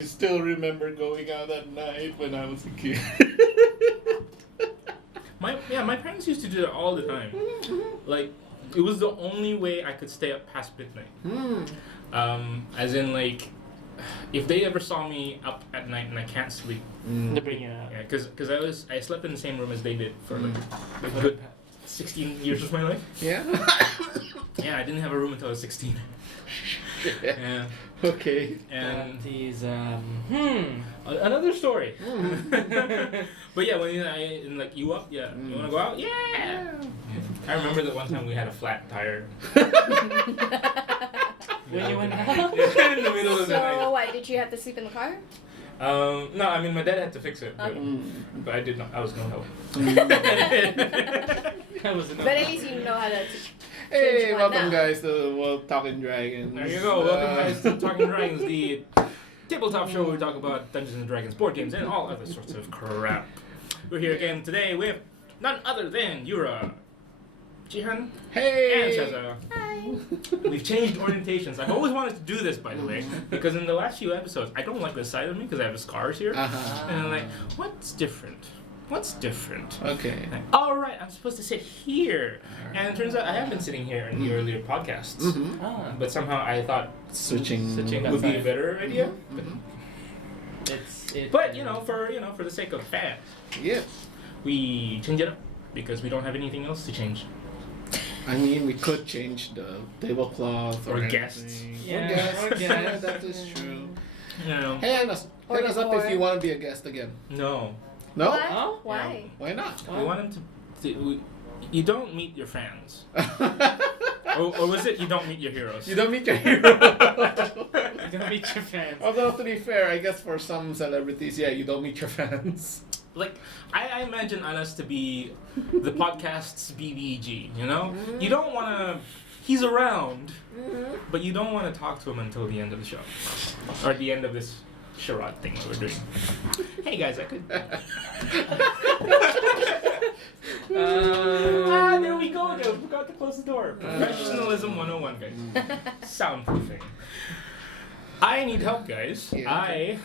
I still remember going out at night when I was a kid. My parents used to do that all the time. Like, it was the only way I could stay up past midnight. As in, like, if they ever saw me up at night and I can't sleep, They bring you out. yeah, because I slept in the same room as they did for like a good 16 years of my life. Yeah. Yeah, I didn't have a room until I was 16. Yeah. Okay. And these another story. But yeah, when like you up, yeah, you wanna go out, yeah. I remember that one time we had a flat tire. when you went out. In the middle of the So night. what? Did you have to sleep in the car? No, I mean my dad had to fix it, but, Okay. but I did not. I was no help. That was enough. But at least you know how to. Hey, Change one welcome now. guys to World Talking Dragons. There you go. Welcome guys to Talking Dragons, the tabletop show where we talk about Dungeons and Dragons, board games, and all other sorts of crap. We're here again today with none other than Yura, Jihan, Hey. and Sheza. Hi. We've changed orientations. I've always wanted to do this, by the way, because in the last few episodes, I don't like this side of me because I have the scars here. Uh-huh. And I'm like, what's different? What's different? Okay. Like, all right, I'm supposed to sit here. And it turns out I have been sitting here in the earlier podcasts. Mm-hmm. Ah, But somehow I thought Switching. would be a better idea. it's But for the sake of fans, Yes. we change it up because we don't have anything else to change. I mean, we could change the tablecloth Or or guests. anything. Yeah, Or guests. or guests. That is true. You know, Hit us Or up if decor. you want to be a guest again. no. No? What? Oh? Why? Why not? We want them you don't meet your fans. Or was it you don't meet your heroes? You don't meet your hero. You're gonna meet your fans. Although, to be fair, I guess for some celebrities, yeah, you don't meet your fans. Like, I imagine us to be the podcast's BBG, you know? You don't want to... He's around, but you don't want to talk to him until the end of the show. Or the end of this charade thing that we're doing. Hey guys, I could... there we go again. We forgot to close the door. Professionalism 101, guys. Soundproofing. I need help, guys. Yeah. I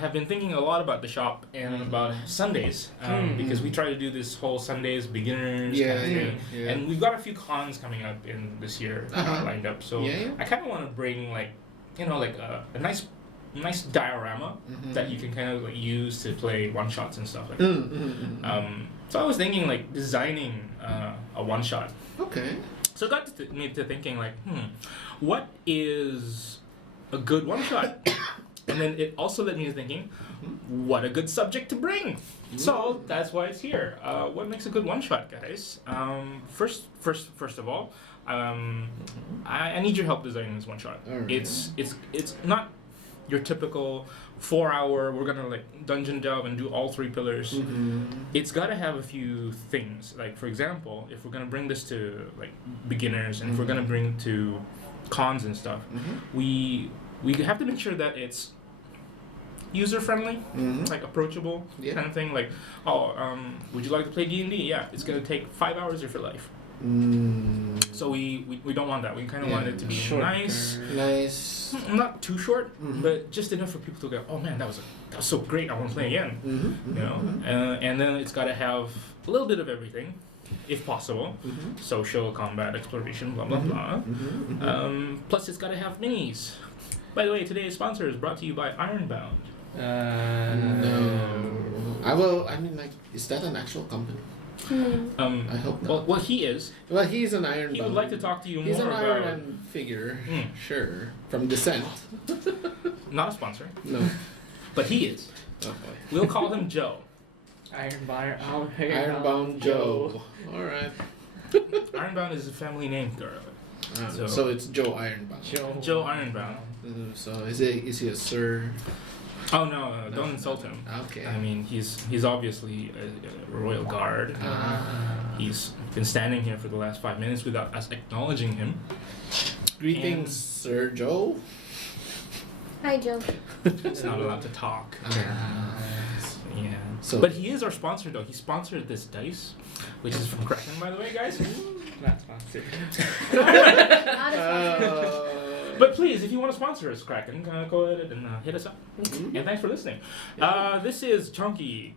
have been thinking a lot about the shop and about Sundays because we try to do this whole Sundays beginners Yeah, kind of thing, yeah. and we've got a few cons coming up in this year lined up. So Yeah. I kind of want to bring like a nice diorama that you can kind of like use to play one shots and stuff like that. So I was thinking like designing a one shot. Okay. So it got me to thinking like, what is a good one shot? And then it also led me to thinking, what a good subject to bring. So that's why it's here. What makes a good one shot, guys? First of all, I need your help designing this one shot. Alright. It's not your typical 4-hour. We're gonna like dungeon delve and do all 3 pillars. It's gotta have a few things. Like for example, if we're gonna bring this to like beginners and if we're gonna bring to cons and stuff, we have to make sure that it's user friendly, like approachable Yeah. kind of thing. Like, would you like to play D&D? Yeah, it's gonna take 5 hours of your life. So we don't want that. We kind of want it to be nice, not too short, but just enough for people to go, oh man, that was so great. I want to play again. You know, and then it's got to have a little bit of everything, if possible. Social, combat, exploration, blah blah blah. Plus, it's got to have minis. By the way, today's sponsor is brought to you by Ironbound. No. I mean, like, is that an actual company? I hope not. Well, he is. Well, he's an Iron. He would like to talk to you He's more an about. Iron Man figure, sure, from Descent. Not a sponsor, No. but he is. Oh boy. We'll call him Joe. Ironbound Joe. All right. Ironbound is a family name, girl. So it's Joe Ironbound. Joe Ironbound. So is he a sir? Oh no, don't insult him. Okay. I mean, he's obviously a royal guard. He's been standing here for the last 5 minutes without us acknowledging him. Greetings, Sir Joe. Hi, Joe. He's not allowed to talk. Yeah. So- but he is our sponsor, though. He sponsored this dice, which is from Kraken, by the way, guys. Not sponsored. Not a sponsor. But please, if you want to sponsor us, Kraken, go ahead and hit us up. Mm-hmm. And thanks for listening. This is Chunky.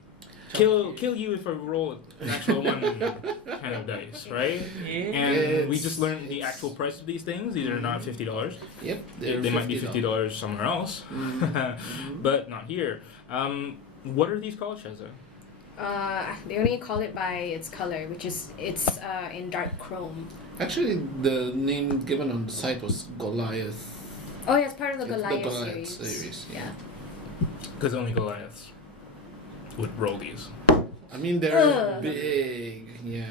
Kill you if I roll an actual one kind of dice, right? And we just learned the actual price of these things. These are not $50. Yep, they might be $50 somewhere else, but not here. What are these called, Shazza? They only call it by its color, which is it's in dark chrome. Actually, the name given on the site was Goliath. Oh yeah, it's part of the It's Goliath, series. Yeah. Because only Goliaths would roll these. I mean, they're big. Yeah.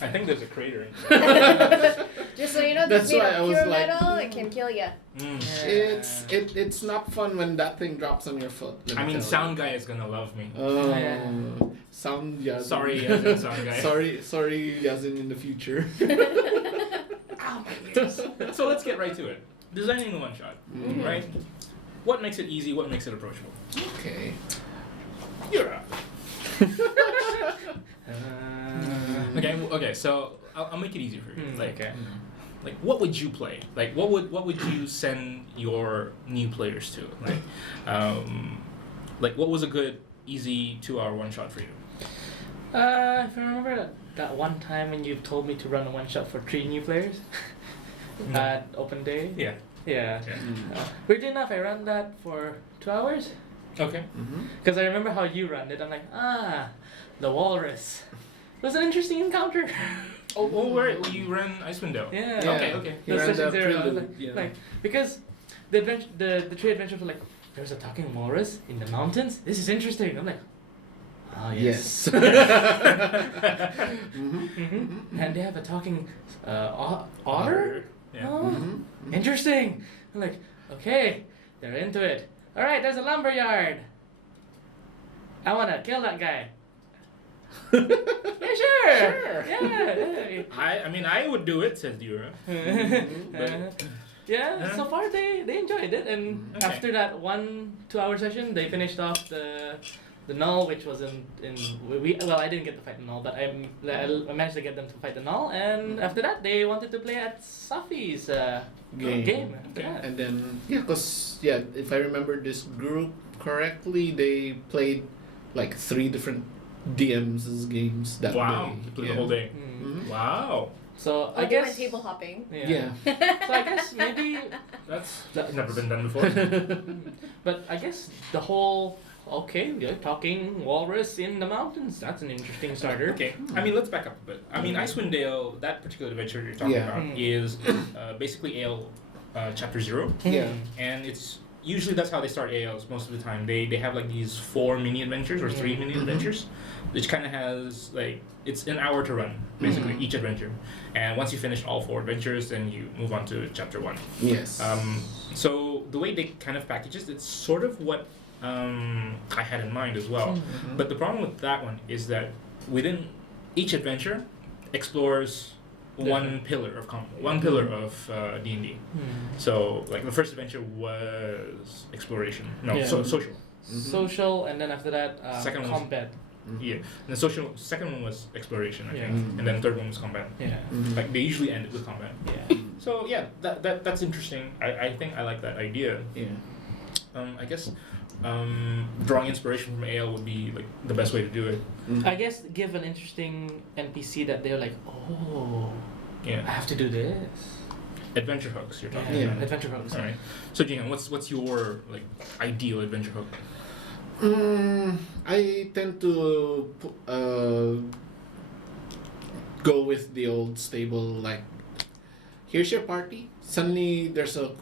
I think there's a crater in there. Just so you know, That's this made why of I was pure like, metal. It can kill you. It's not fun when that thing drops on your foot. I mean, sound guy is gonna love me. Sound Yazin. Sorry, Yazin, sound guy. sorry, Yazin in the future. Ow, my ears. So let's get right to it. Designing the one shot, right? What makes it easy? What makes it approachable? Okay. You're up. Okay. So I'll make it easier for you. Like, what would you play? Like, what would you send your new players to? Like, what was a good, easy 2-hour one shot for you? If I remember that one time when you told me to run a one shot for 3 new players at open day. Yeah. Weirdly enough, I ran that for 2 hours. Okay. Because I remember how you ran it. I'm like, the walrus. It was an interesting encounter. Where you ran Icewind Dale? Yeah. Okay. You ran the Zero. prelude, Like, because the 3 adventures were like, there's a talking walrus in the mountains. This is interesting. I'm like, yes. And they have a talking otter. Yeah. Interesting. I'm like, okay, they're into it. All right, there's a lumberyard. I wanna kill that guy. Yeah, sure. Yeah. I mean, I would do it, says Dura. So far they enjoyed it, and after that 1-2 hour session, they finished off the null, which was I didn't get to fight the null, but I managed to get them to fight the null, and after that they wanted to play at Safi's game. And then if I remember this group correctly, they played like 3 different DMs' games that day. They played the whole day. Wow. So I guess table hopping. Yeah. So I guess maybe that's never been done before. But I guess the whole talking walrus in the mountains. That's an interesting starter. Okay. I mean, let's back up a bit. I mean, Icewind Dale, that particular adventure you're talking about, is basically AL Chapter 0. Yeah. And it's usually that's how they start ALs most of the time. They have like these 4 mini adventures or 3 mini adventures, which kind of has like it's an hour to run basically each adventure. And once you finish all 4 adventures, then you move on to Chapter 1. Yes. So the way they kind of package it, it's sort of what I had in mind as well. But the problem with that one is that within each adventure explores one pillar of D&D. So like the first adventure was exploration. Social. Social, and then after that second combat. Yeah, and the second one was exploration, I think, and then the third one was combat. Yeah. Like they usually end it with combat. Yeah. So that's interesting. I think I like that idea. Yeah. I guess drawing inspiration from AL would be like the best way to do it. I guess give an interesting NPC that they're like, I have to do this. Adventure hooks, you're talking about. Adventure hooks. All right. So Jihan, what's your like ideal adventure hook? I tend to go with the old stable, like here's your party. Suddenly there's a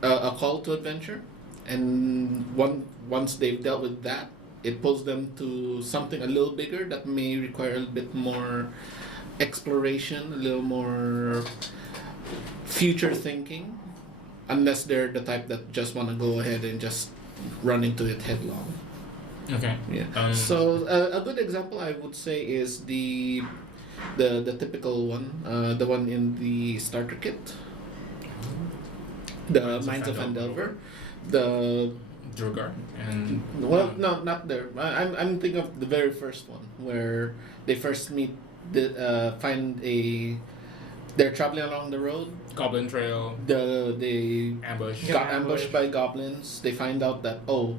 call to adventure, and once they've dealt with that, it pulls them to something a little bigger that may require a bit more exploration, a little more future thinking, unless they're the type that just want to go ahead and just run into it headlong. Okay. Yeah. So a good example I would say is the typical one, the one in the starter kit, the Mines of Endelver, the Drogar and no, not there. I'm thinking of the very first one where they first meet, find a they're traveling along the road. Goblin Trail. They Ambush. got ambushed by goblins. They find out that the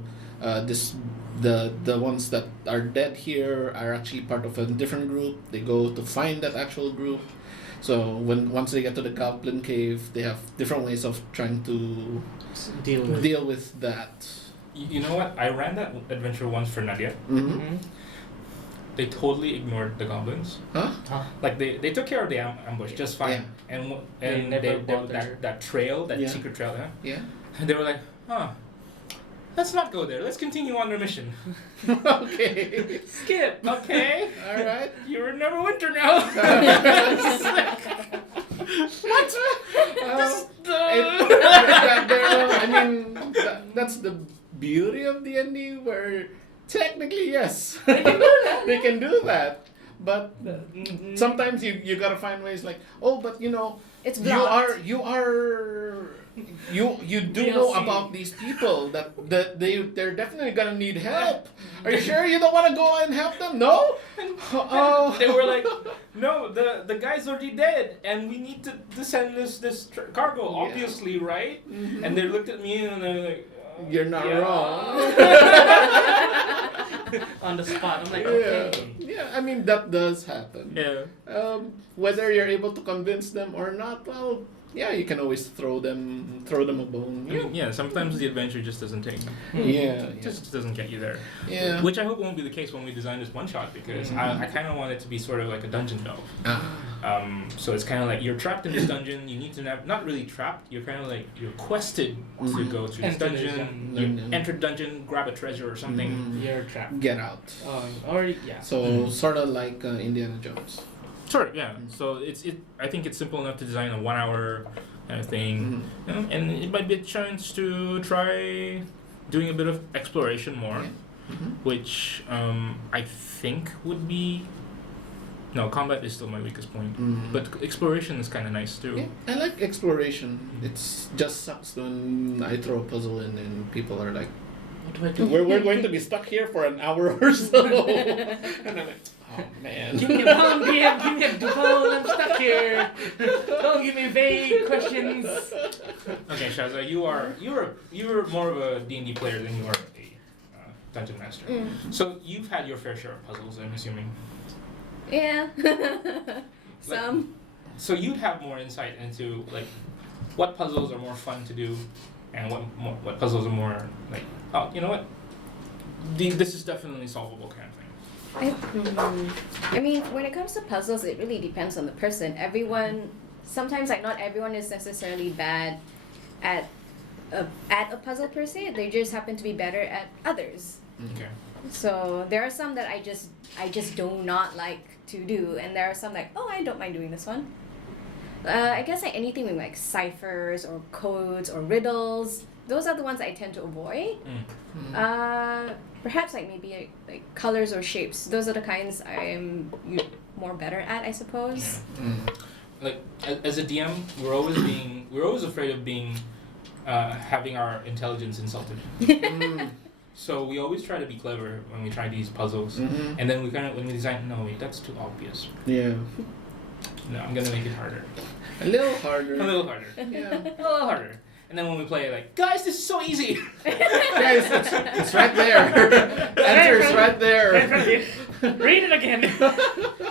ones that are dead here are actually part of a different group. They go to find that actual group. So once they get to the goblin cave, they have different ways of trying to deal with that. You know what? I ran that adventure once for Nadia. Mm-hmm. They totally ignored the goblins. Huh? Like they took care of the ambush just fine. Yeah. And they that trail, that secret trail, Yeah. And they were like, let's not go there. Let's continue on our mission. Okay. Skip. Okay. All right. You're in Neverwinter now. What? That's the beauty of D&D, where technically yes, They can do that. they can do that. But sometimes you gotta find ways like, but It's you blocked. you do know about these people that they're definitely gonna need help. Are you sure you don't want to go and help them? No. Oh. They were like, no, the guy's already dead, and we need to send this cargo, obviously, right? Mm-hmm. And they looked at me and they're like, You're not wrong. On the spot. I'm like, okay. Yeah, I mean that does happen. yeah. Whether you're able to convince them or not, well, yeah, you can always throw them a bone. I mean, yeah, sometimes the adventure just doesn't take. Yeah. Just doesn't get you there. Yeah. Which I hope won't be the case when we design this one shot, because I kind of want it to be sort of like a dungeon delve. So it's kind of like you're trapped in this dungeon. You need to not really trapped. You're kind of like you're quested to go through this dungeon. You enter the dungeon, grab a treasure or something. You're trapped. Get out. Yeah. So sort of like Indiana Jones. Sure, yeah. So I think it's simple enough to design a 1 hour kind of thing, and it might be a chance to try doing a bit of exploration more, which I think would be. No, combat is still my weakest point, but exploration is kind of nice too. Yeah, I like exploration. It's just sucks when I throw a puzzle in and people are like, What do I do? we're going to be stuck here for an hour or so. And I'm like, oh man. Give me a bone, DM, give me a bone, I'm stuck here. Don't give me vague questions. Okay, Shaza, you're more of a D&D player than you are a dungeon master. So you've had your fair share of puzzles, I'm assuming. Yeah. Some. So you'd have more insight into like what puzzles are more fun to do, and what puzzles are more like, oh, you know what, this is definitely solvable kind of thing. I mean, when it comes to puzzles, it really depends on the person. Sometimes like not everyone is necessarily bad at a puzzle per se. They just happen to be better at others. Okay. So there are some that I just do not like to do, and there are some like, I don't mind doing this one. I guess like anything with like ciphers or codes or riddles, those are the ones I tend to avoid. Perhaps like maybe like colors or shapes. Those are the kinds I'm more better at, I suppose. Like as a DM, we're always afraid of having our intelligence insulted. So we always try to be clever when we try these puzzles, and then when we design, no wait, that's too obvious. Yeah. No, I'm gonna make it harder. A little harder. A little harder. Yeah. A little harder. And then when we play, like, guys, this is so easy. Guys, it's right there. The answer is right there. Read it again,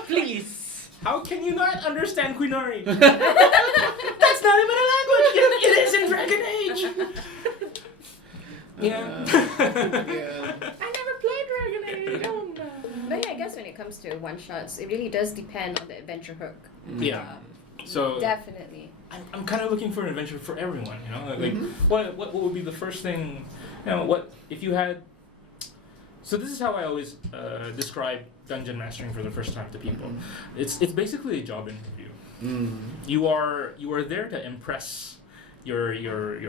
please. How can you not understand Quinari? That's not even a language. It is in Dragon Age. Yeah. I never played Dragon Age. Oh no. But yeah, I guess when it comes to one shots, it really does depend on the adventure hook. Yeah. So definitely. I'm kind of looking for an adventure for everyone. You know, like what would be the first thing? You know, what if you had? So this is how I always describe dungeon mastering for the first time to people. It's basically a job interview. You are there to impress your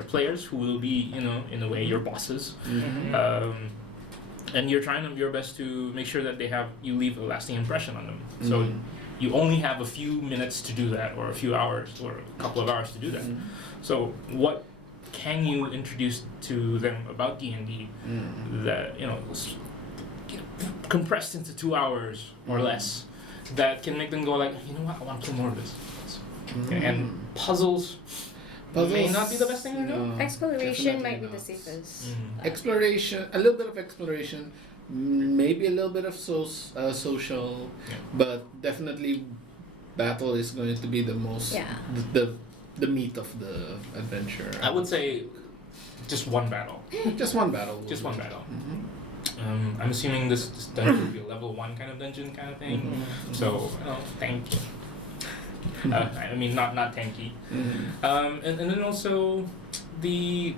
players, who will be, in a way, your bosses, and you're trying your best to make sure that you leave a lasting impression on them. So you only have a few minutes to do that, or a few hours, or a couple of hours to do that. So what can you introduce to them about D&D that compressed into 2 hours or less, that can make them go like, you know what, I want to kill more of this. And puzzles may not be the best thing to do. Exploration might be the safest. Exploration, a little bit of exploration, maybe a little bit of social, but definitely battle is going to be the most the meat of the adventure. I would say just one battle. Just one battle. Just one battle. I'm assuming this dungeon will be a level 1 kind of dungeon kind of thing. So thank you. I mean, not tanky. And then also you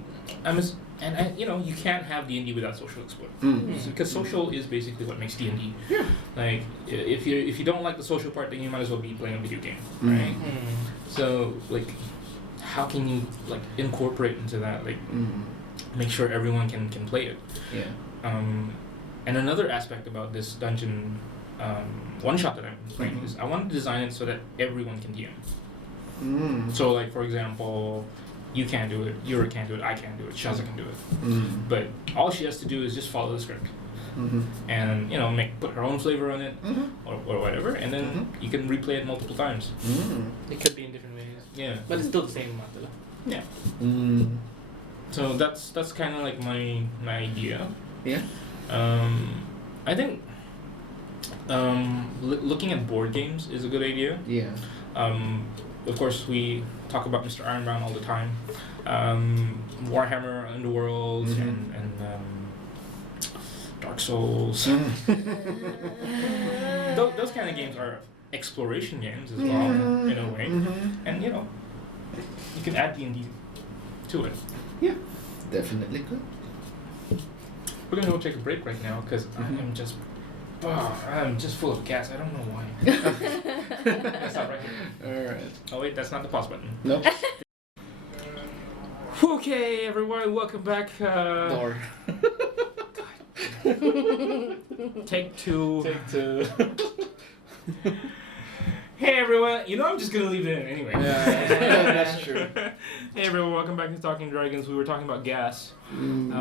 can't have D&D without social exploit. Because social is basically what makes D&D. Yeah. Like if you don't like the social part, then you might as well be playing a video game, right? So like, how can you like incorporate into that? Like, make sure everyone can play it. Yeah. And another aspect about this dungeon one shot that I'm playing is I want to design it so that everyone can DM. So like, for example, you can't do it, Yura can't do it, I can't do it, Shaza can do it. But all she has to do is just follow the script. And put her own flavor on it or whatever, and then you can replay it multiple times. It could be in different ways. Yeah. But it's still the same matala. Yeah. So that's kind of like my idea. Yeah. I think looking at board games is a good idea. Yeah. Of course, we talk about Mr. Ironbound all the time. Warhammer Underworld and Dark Souls. Those kind of games are exploration games as well, in a way. And you can add D&D to it. Yeah, definitely good. We're gonna go take a break right now because I'm just full of gas. I don't know why. That's not right here. Alright. Oh wait, that's not the pause button. Nope. Okay, everyone, welcome back. Door. Take two. Take two. Hey everyone, I'm just gonna leave it in anyway. Yeah, that's true. Hey everyone, welcome back to Talking Dragons. We were talking about gas, and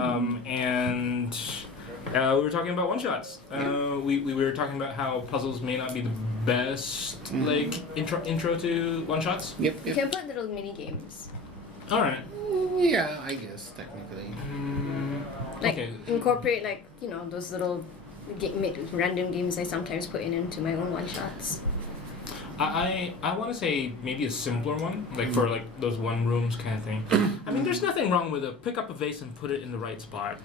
we were talking about one shots. We were talking about how puzzles may not be the best like intro to one shots. You can put little mini games. All right. Yeah, I guess technically. Incorporate those little random games I sometimes put into my own one shots. I want to say maybe a simpler one, like for like those one rooms kind of thing. I mean, there's nothing wrong with pick up a vase and put it in the right spot.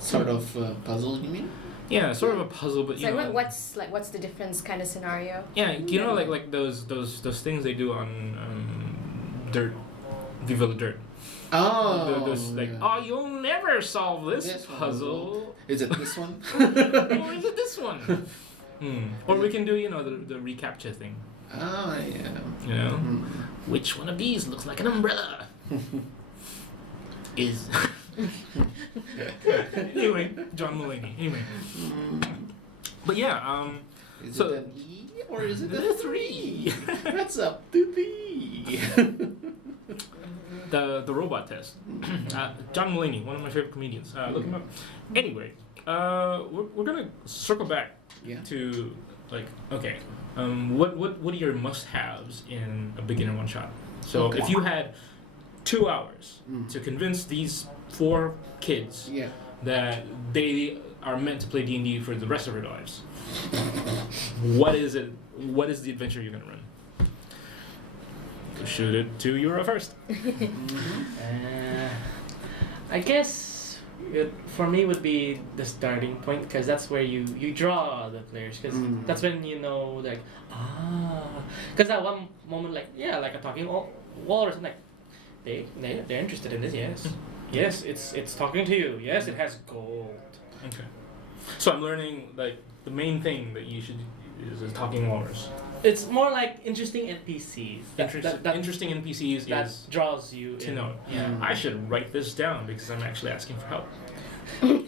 Sort of puzzle, you mean? Yeah, sort of a puzzle, but what's the difference kind of scenario? Yeah, like those things they do on Dirt, Viva la Dirt. Oh. Those you'll never solve this puzzle. Is it this one? Or is it this one? Or we can do, the reCAPTCHA thing. Oh, yeah. Which one of these looks like an umbrella? Is. Anyway, John Mulaney. Anyway. But yeah, is it an E or is it a 3? What's up to thee? The robot test. John Mulaney, one of my favorite comedians. Look him up. Anyway, we're gonna circle back to what are your must-haves in a beginner one shot? So if you had 2 hours to convince these 4 kids that they are meant to play D&D for the rest of their lives, what is it? What is the adventure you're gonna run? Shoot it to Yura first. I guess for me would be the starting point, because that's where you draw the players, because that's when because that one moment like a talking walrus, and they're interested in this. Yes, it's talking to you. Yes, it has gold. Okay, so I'm learning the main thing that you should is a talking walrus. It's more like interesting NPCs. Interesting NPCs that draws you to in. know. Yeah. I should write this down because I'm actually asking for help. Okay.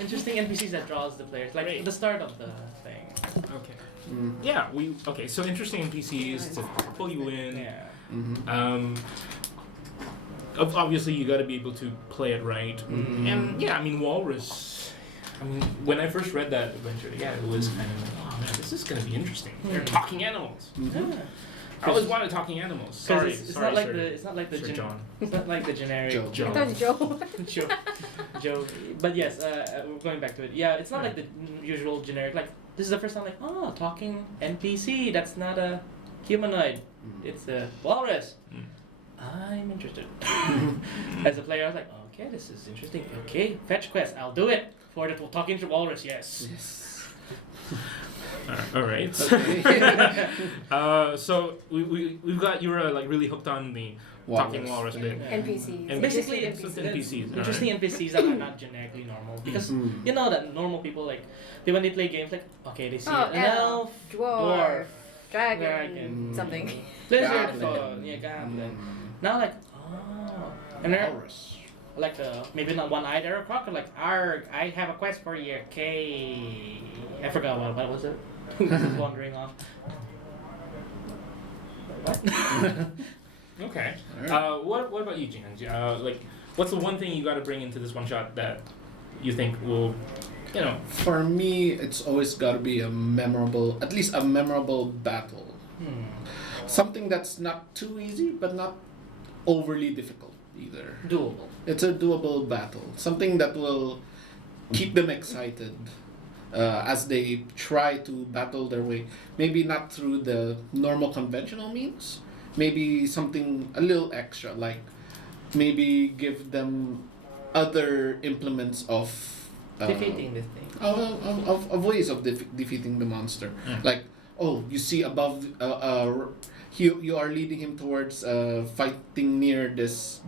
Interesting NPCs that draws the players, like the start of the thing. Okay. Yeah, so interesting NPCs to pull you in. Yeah. Obviously you got to be able to play it right. And walrus. I mean, when I first read that adventure, yeah, it was kind of like, oh man, this is gonna be interesting. They're talking animals. Yeah. I always wanted talking animals. Sorry, it's sorry, not like sir. it's not like the John. it's not like the generic Joe. I thought it was Joe. Joe. Joe. But yes, we're going back to it. Yeah, it's not like the usual generic. Like this is the first time, like, oh, talking NPC. That's not a humanoid. It's a walrus. I'm interested. As a player, I was like, okay, this is interesting. Okay, fetch quest. I'll do it for the talking to walrus. Yes. All right. Okay. So we've got you were like really hooked on the talking walrus bit. NPCs. And Basically interesting NPCs. Interesting NPCs that are not generically normal, because you know that normal people, like when they play games, like okay, they see an elf, dwarf, dragon, something. lizard, Goblin. goblin. Now like and they're like maybe not one-eyed arrow croc, like arg, I have a quest for you. Okay, I forgot what was it. Wandering off. What? Okay. Alright. What about you, Jin? Like, what's the one thing you got to bring into this one shot that you think will, you know? For me, it's always got to be at least a memorable battle. Something that's not too easy, but not overly difficult either. Doable. It's a doable battle. Something that will keep them excited as they try to battle their way. Maybe not through the normal conventional means. Maybe something a little extra, like maybe give them other implements of Defeating this thing. of ways of defeating the monster. Like, oh, you see above, you are leading him towards fighting near this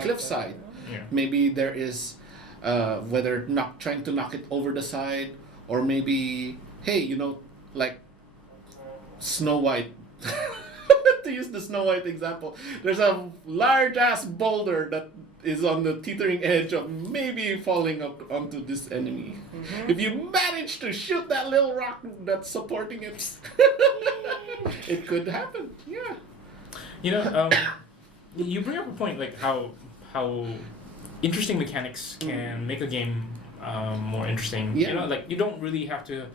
cliffside. Yeah. Maybe there is whether trying to knock it over the side, or maybe, hey, like Snow White. To use the Snow White example, there's a large ass boulder that is on the teetering edge of maybe falling up onto this enemy. If you manage to shoot that little rock that's supporting it, it could happen. Yeah. You bring up a point, like how interesting mechanics can make a game more interesting. Yeah. Like you don't really have to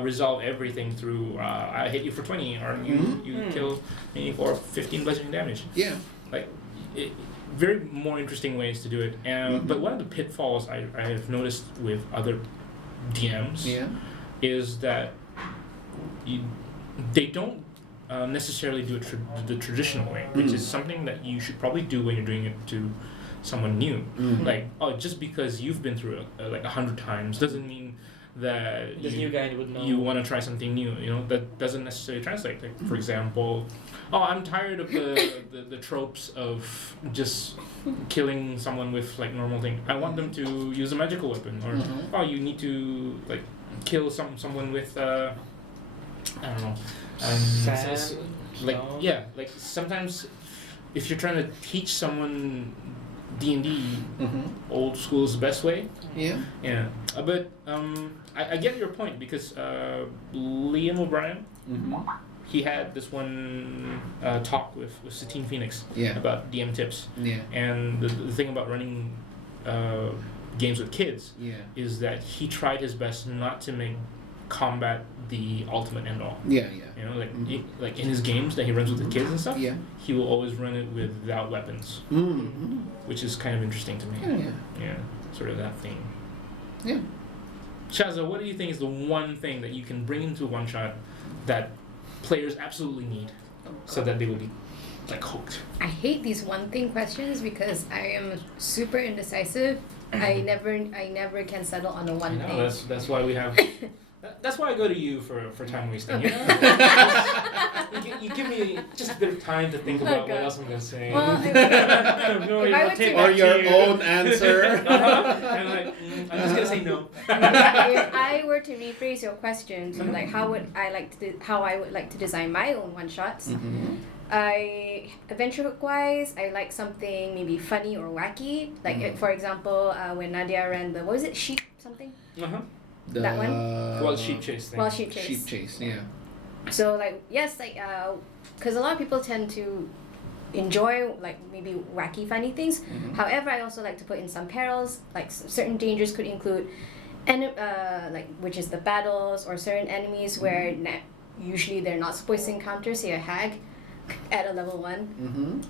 resolve everything through I hit you for 20 or you kill me for 15 bludgeoning damage. Yeah. Like very more interesting ways to do it. But one of the pitfalls I have noticed with other DMs is that they don't necessarily do it the traditional way, which is something that you should probably do when you're doing it to someone new. Like, just because you've been through it like 100 times doesn't mean that this new guy would know. You want to try something new. That doesn't necessarily translate. Like, for example, I'm tired of the tropes of just killing someone with like normal thing. I want them to use a magical weapon, or you need to like kill someone with I don't know. Like sometimes if you're trying to teach someone D&D, old school is the best way. Yeah. But I get your point, because Liam O'Brien, he had this one talk with Satine Phoenix about DM tips. And the thing about running games with kids is that he tried his best not to make combat the ultimate end all. Like in his games that he runs with the kids and stuff, he will always run it without weapons, which is kind of interesting to me. Sort of that theme. Shaza, what do you think is the one thing that you can bring into one shot that players absolutely need so that they will be like hooked? I hate these one thing questions because I am super indecisive. I never can settle on a one thing. That's why we have. That's why I go to you for time wasting. You give me just a bit of time to think about what else I'm gonna say. Well, or your own answer. I'm like, I'm just gonna say no. If I were to rephrase your question from like how I would like to design my own one shots, adventure hook wise, I like something maybe funny or wacky. Like for example, when Nadia ran what was it, sheep something? That one? Wild Sheep Chase thing. Wild Sheep Chase. Sheep Chase, yeah. So because a lot of people tend to, enjoy like maybe wacky funny things. However, I also like to put in some perils, like certain dangers could include like which is the battles or certain enemies where usually they're not supposed to encounter, say a hag at a level 1.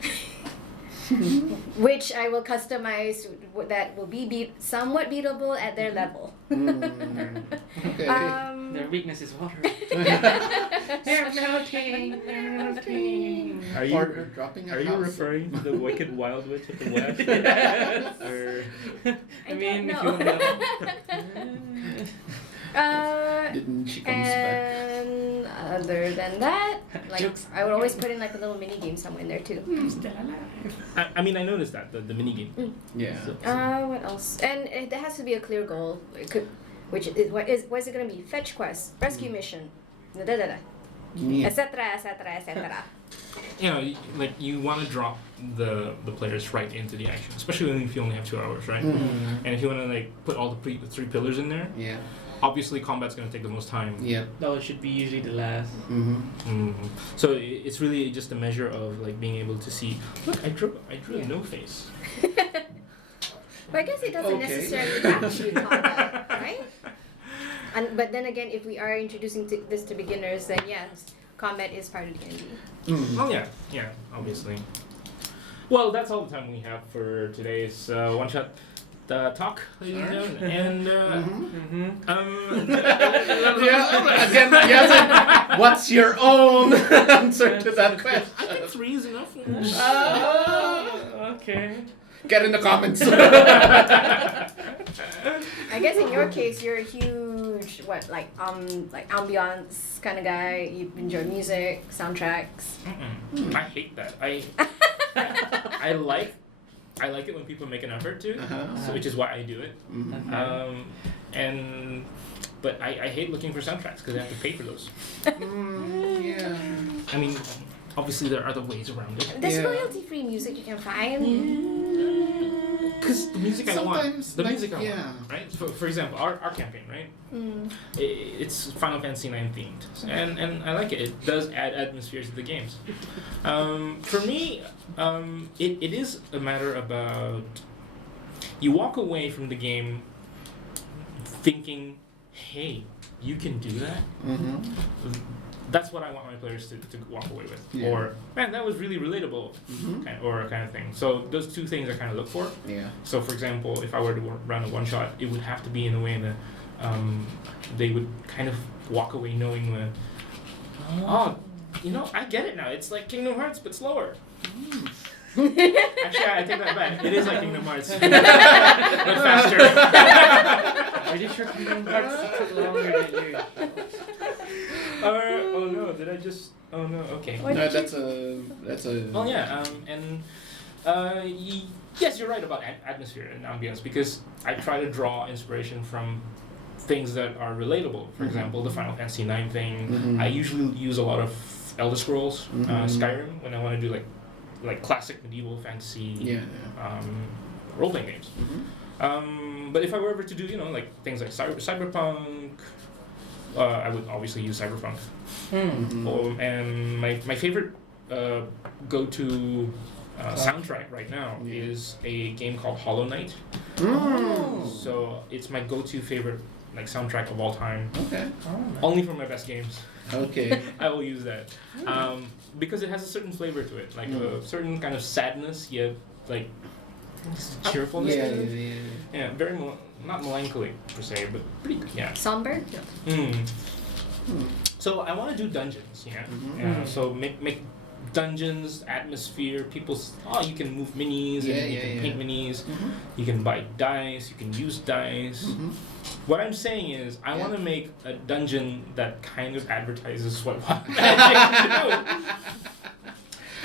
Which I will customize that will be somewhat beatable at their level. Okay. Their weakness is water. They're melting. Are you dropping Are you referring to the Wicked Wild Witch of the West? Or I mean, if don't you know. Didn't she comes back? And other than that, like Jokes. I would always put in like a little mini game somewhere in there too. I mean, I noticed that the mini game. Yeah. What else? And there has to be a clear goal. It could, which is what is it going to be? Fetch quest, rescue mission, etc. etc. You know, like you want to drop the players right into the action, especially when you only have 2 hours, right? And if you want to like put all the 3 pillars in there, Yeah. obviously combat's going to take the most time. Yeah. No, it should be usually the last. So it's really just a measure of like being able to see. Look, I drew a no face. But I guess it doesn't necessarily have to be combat, right? But then again, if we are introducing this to beginners, then yes, combat is part of the D&D. Oh yeah, obviously. Well, that's all the time we have for today's one-shot talk, ladies and gentlemen. And Again, Yazin, what's your own answer to that question? I think 3 is enough. Okay. Get in the comments. I guess in your case, you're a huge like ambiance kind of guy. You enjoy music, soundtracks. I hate that. I like it when people make an effort to, so which is why I do it. But I hate looking for soundtracks because I have to pay for those. Yeah. I mean, obviously there are other ways around it. There's royalty-free music you can find. Because the music I want, yeah. right? For example, our campaign, right? It's Final Fantasy IX themed, and I like it. It does add atmospheres to the games. For me, it is a matter about you walk away from the game thinking, hey, you can do that. That's what I want my players to walk away with. Yeah. Or, man, that was really relatable, kind of thing. So those 2 things I kind of look for. Yeah. So, for example, if I were to run a one-shot, it would have to be in a way that they would kind of walk away knowing that, I get it now. It's like Kingdom Hearts, but slower. Actually, I take that back. It is like Kingdom Hearts, but faster. Are you sure Kingdom Hearts took longer than you? Oh no! Did I just? Oh no! Okay. No, that's a. Oh yeah. Yes, you're right about atmosphere and ambience because I try to draw inspiration from things that are relatable. For example, the Final Fantasy IX thing. I usually use a lot of Elder Scrolls, Skyrim when I want to do like classic medieval fantasy role-playing games. But if I were ever to do like things like cyberpunk, I would obviously use cyberpunk. And my favorite go-to soundtrack right now is a game called Hollow Knight. So it's my go-to favorite like soundtrack of all time. Okay. Only for my best games. Okay. I will use that because it has a certain flavor to it, like a certain kind of sadness, yet like cheerfulness. Yeah, very not melancholy per se, but pretty Somber. So I want to do dungeons. So make dungeons, atmosphere. You can move minis and you can paint minis. You can buy dice. You can use dice. What I'm saying is, I want to make a dungeon that kind of advertises what Magic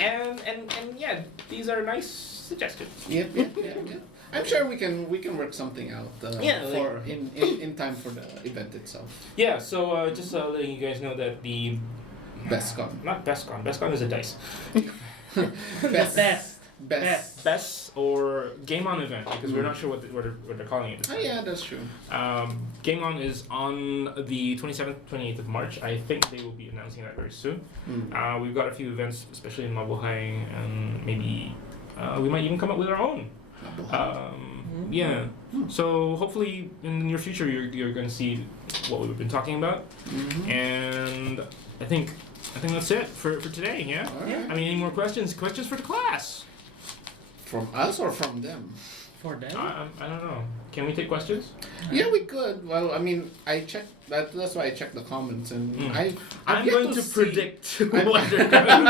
do. And yeah, these are nice suggestions. Yep. I'm sure we can work something out for in time for the event itself. Yeah. So just letting you guys know that the BestCon. Not BestCon. BestCon is a dice. Best. Best or Game On event, because we're not sure what they're calling it. Oh yeah, that's true. Game On is on the 27th, 28th of March. I think they will be announcing that very soon. We've got a few events, especially in Mabuhay, and maybe we might even come up with our own. Yeah. So hopefully in the near future you're going to see what we've been talking about, and I think that's it for today. Yeah. Right. I mean, any more questions? Questions for the class? From us or from them? For them? I don't know. Can we take questions? Yeah, we could. Well, I mean, I checked. That's why I checked the comments, and I'm going to predict what they're going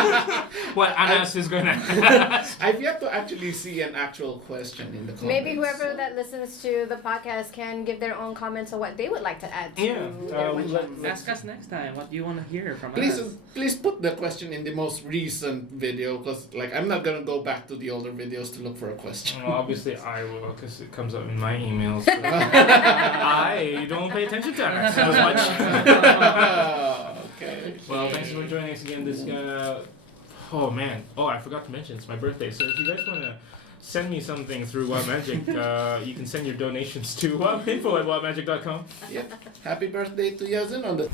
what Anas is going to ask. I've yet to actually see an actual question in the comments. Maybe whoever that listens to the podcast can give their own comments on what they would like to add to their one-shots. Ask us next time what you want to hear from us. us. Please put the question in the most recent video, because I'm not gonna go back to the older videos to look for a question. Well, obviously I will, because it comes up in my emails. I don't pay attention to Anas as much. Okay. Well, thanks for joining us again. Oh man. Oh, I forgot to mention it's my birthday. So if you guys want to send me something through Wild Magic, you can send your donations to info@wildmagic.com. Yep. Happy birthday to Yazin on the.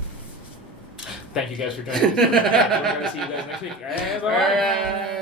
Thank you guys for joining us. We're gonna see you guys next week. Bye.